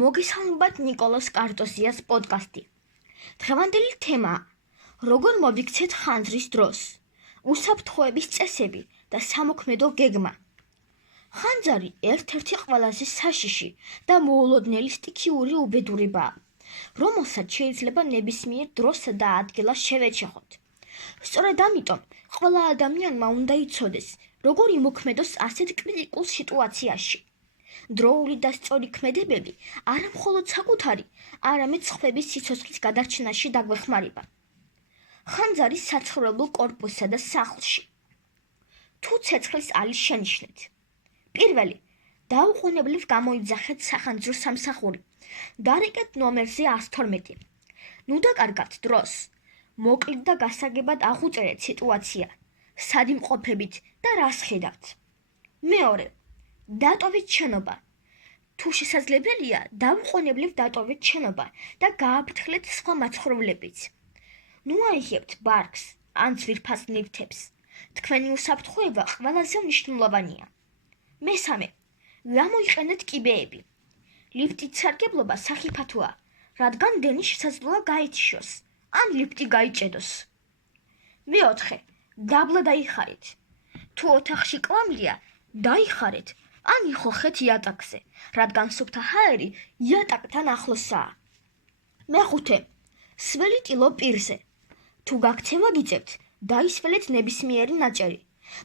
მოგესალმებათ ნიკოლოს კარტოზიას პოდკასტი. დღევანდელი თემაა: როგორ მოვიქცეთ ხანძრის დროს, უსაფრთხოების წესები და სამოქმედო გეგმა. ხანძარი ერთ-ერთი ყველაზე საშიში და მოულოდნელი სტიქიური უბედურებაა, რომელსაც შეიძლება ნებისმიერ დროსა და ადგილას შევეჩეხოთ. სწორედ ამიტომ ყველა ადამიანმა უნდა იცოდეს, როგორ იმოქმედოს ასეთ კრიტიკულ სიტუაციაში. დროული და სწორი ქმედებები არა მხოლოდ საკუთარი, არამედ სხვების სიცოცხლის გადარჩენაში დაგვეხმარება. ხანძარი საცხოვრებელ კორპუსსა და სახლში. თუ ცეცხლის ალის შენიშნეთ. პირველი, დაუყოვნებლივ გამოიძახეთ სახანძრო სამსახური. დარეკეთ ნომერზე 112. ნუ დაკარგათ დროს. მოკლედ და გასაგებად აღუწერეთ სიტუაცია, სად იმყოფებით და რას ხედავთ. მეორე, დატოვეთ შენობა. თუ შესაძლებელია, დაუყოვნებლივ დატოვეთ შენობა და გააფრთხილეთ სხვა მაცხოვრებლებიც. ნუ აიღებთ ბარგს ან ძვირფას ნივთებს. თქვენი უსაფრთხოება ყველაზე მნიშვნელოვანია. მესამე, გამოიყენეთ კიბეები. ლიფტით სარგებლობა სახიფათოა, რადგან დენის შესაძლოა გაითიშოს ან ლიფტი გაიჭედოს. მეოთხე, დაბლა დაიხარეთ. თუ ოთახში კვამლია, დაიხარეთ ან იხოხეთ იატაკზე, რადგან სუფთა ჰაერი იატაკთან ახლოსაა. მეხუთე, სველი ტილო პირზე. თუ გაქცევა გიწევთ, დაისველეთ ნებისმიერი ნაჭერი,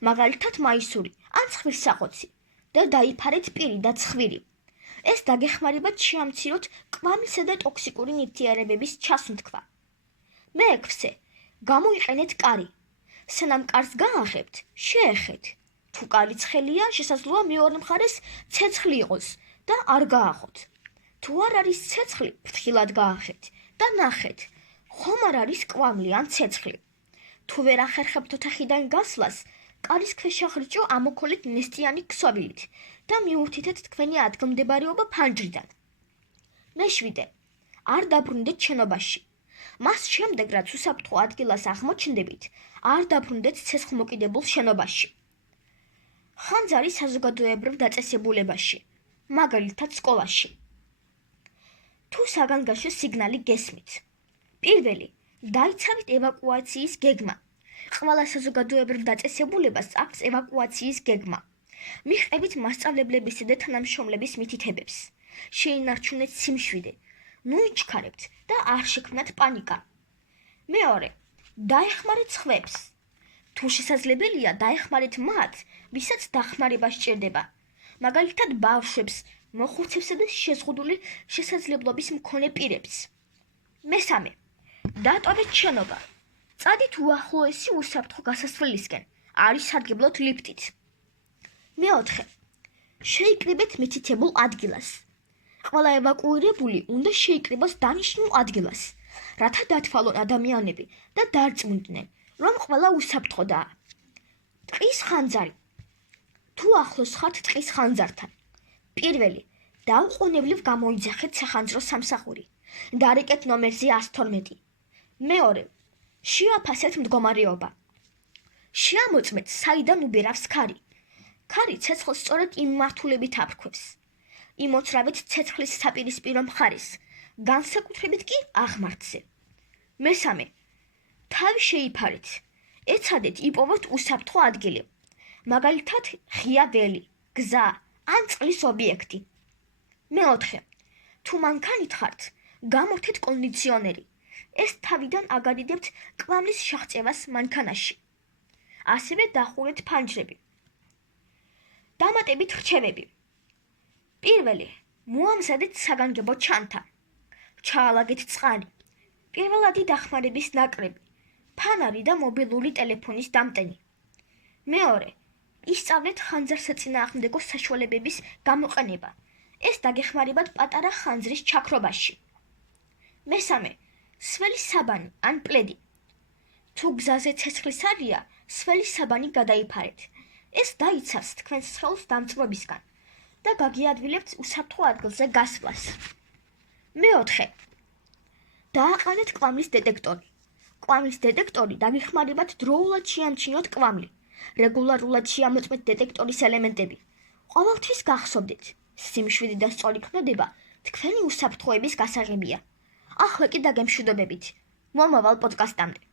მაგალითად მაისური ან ცხვირსახოცი და დაიფარეთ პირი და ცხვირი. ეს დაგეხმარებათ შეამციროთ კვამლისა და ტოქსიკური ნივთიერებების ჩასუნთქვა. მეექვსე, გამოიყენეთ კარი. სანამ კარს გაახებთ, შეეხეთ. თუ კარი ცხელია, შესაძლოა მეორე მხარეს ცეცხლი იყოს და არ გაახოთ. თუ არ არის ცეცხლი, ფრთხილად გაახეთ და ნახეთ, ხომ არ არის კვამლი ან ცეცხლი. თუ ვერ ახერხებთ ოთახიდან გასვლას, კარის ქვეშ ახრჭო ამოქოლეთ ნესტიანი ქსოვილით და მიუთითეთ თქვენი ადგილმდებარეობა ფანჯრიდან. მეშვიდე, არ დაბრუნდეთ შენობაში. მას შემდეგ, რაც უსაფრთხო ადგილას აღმოჩნდებით, არ დაბრუნდეთ ცეცხლმოკიდებულ შენობაში. ხანძარი საზოგადოებრივ დაწესებულებაში, მაგალითად სკოლაში. თუ საგანგაშო სიგნალი გესმით. პირველი, დაიცავით ევაკუაციის გეგმა. ყველა საზოგადოებრივ დაწესებულებას აქვს ევაკუაციის გეგმა. მიჰყევით მასწავლებლებისა და თანამშრომლების მითითებებს. შეინარჩუნეთ სიმშვიდე, ნუ იჩქარებთ და არ შექმნათ პანიკა. მეორე, დაეხმარეთ სხვებს. თუ შესაძლებელია, დაეხმარეთ მათ, ვისაც დახმარება სჭირდება, მაგალითად ბავშვებს, მოხუცებსა და შეზღუდული შესაძლებლობის მქონე პირებს. მესამე, დატოვეთ შენობა. წადით უახლოესი უსაფრთხო გასასვლელისკენ, არის სარგებლოთ ლიფტით. მეოთხე, შეიკრიბეთ მითითებულ ადგილას. ყველა ევაკუირებული უნდა შეიკრიბოს დანიშნულ ადგილას, რათა დათვალონ ადამიანები და დარწმუნდნენ, რომ ყველა უსაფრთხოდაა. ტყის ხანძარი. თუ ახლოს ხართ ტყის ხანძართან. პირველი, დაუყოვნებლივ გამოიძახეთ სახანძრო სამსახური. დარეკეთ ნომერზე 112. მეორე, შეაფასეთ მდგომარეობა. შეამოწმეთ, საიდან უბერავს ქარი. ქარი ცეცხლს სწორედ იმ მართულებით აფრქვევს. იმოცრავეთ ცეცხლის საპირისპირო მხარეს, განსაკუთრებით კი აღმართზე. მესამე, თავი შეიფარეთ. ეცადეთ იპოვოთ უსაფრთხო ადგილი, მაგალითად ღია ველი, გზა ან წყლის ობიექტი. მეოთხე, თუ მანქანით ხართ, გამორთეთ კონდიციონერი. ეს თავიდან აგარიდებთ კვამლის შეღწევას მანქანაში. ასევე დახურეთ ფანჯრები. დამატებით რჩევები. პირველი, მოამზადეთ საგანგებო ჩანთა. ჩაალაგეთ წყალი. პირველადი დახმარების ნაკრები, ფანარი და მობილური ტელეფონის დამტენი. მეორე, ისწავლეთ ხანძარსაწინააღმდეგო საშუალებების გამოყენება. ეს დაგეხმარებათ პატარა ხანძრის ჩაქრობაში. მესამე, სველი საბანი ან პლედი. თუ გზაზე ცეცხლის არია, სველი საბანი გადაიფარეთ. ეს დაიცავს თქვენს სხეულს დამწვრობისგან და გაგიადვილებთ უსაფრთხო ადგილზე გასვლას. მეოთხე, დააყენეთ კვამლის დეტექტორი. კვამლის დეტექტორი დაგეხმარებათ დროულად შეამჩნიოთ კვამლი. რეგულარულად შეამოწმეთ დეტექტორის ელემენტები. ყოველთვის გახსოვდეთ, სიმშვიდი და სწორი ქმედება თქვენი უსაფრთხოების გასაღებია. ახლა კი დაგემშვიდობებით. მომავალ პოდკასტამდე.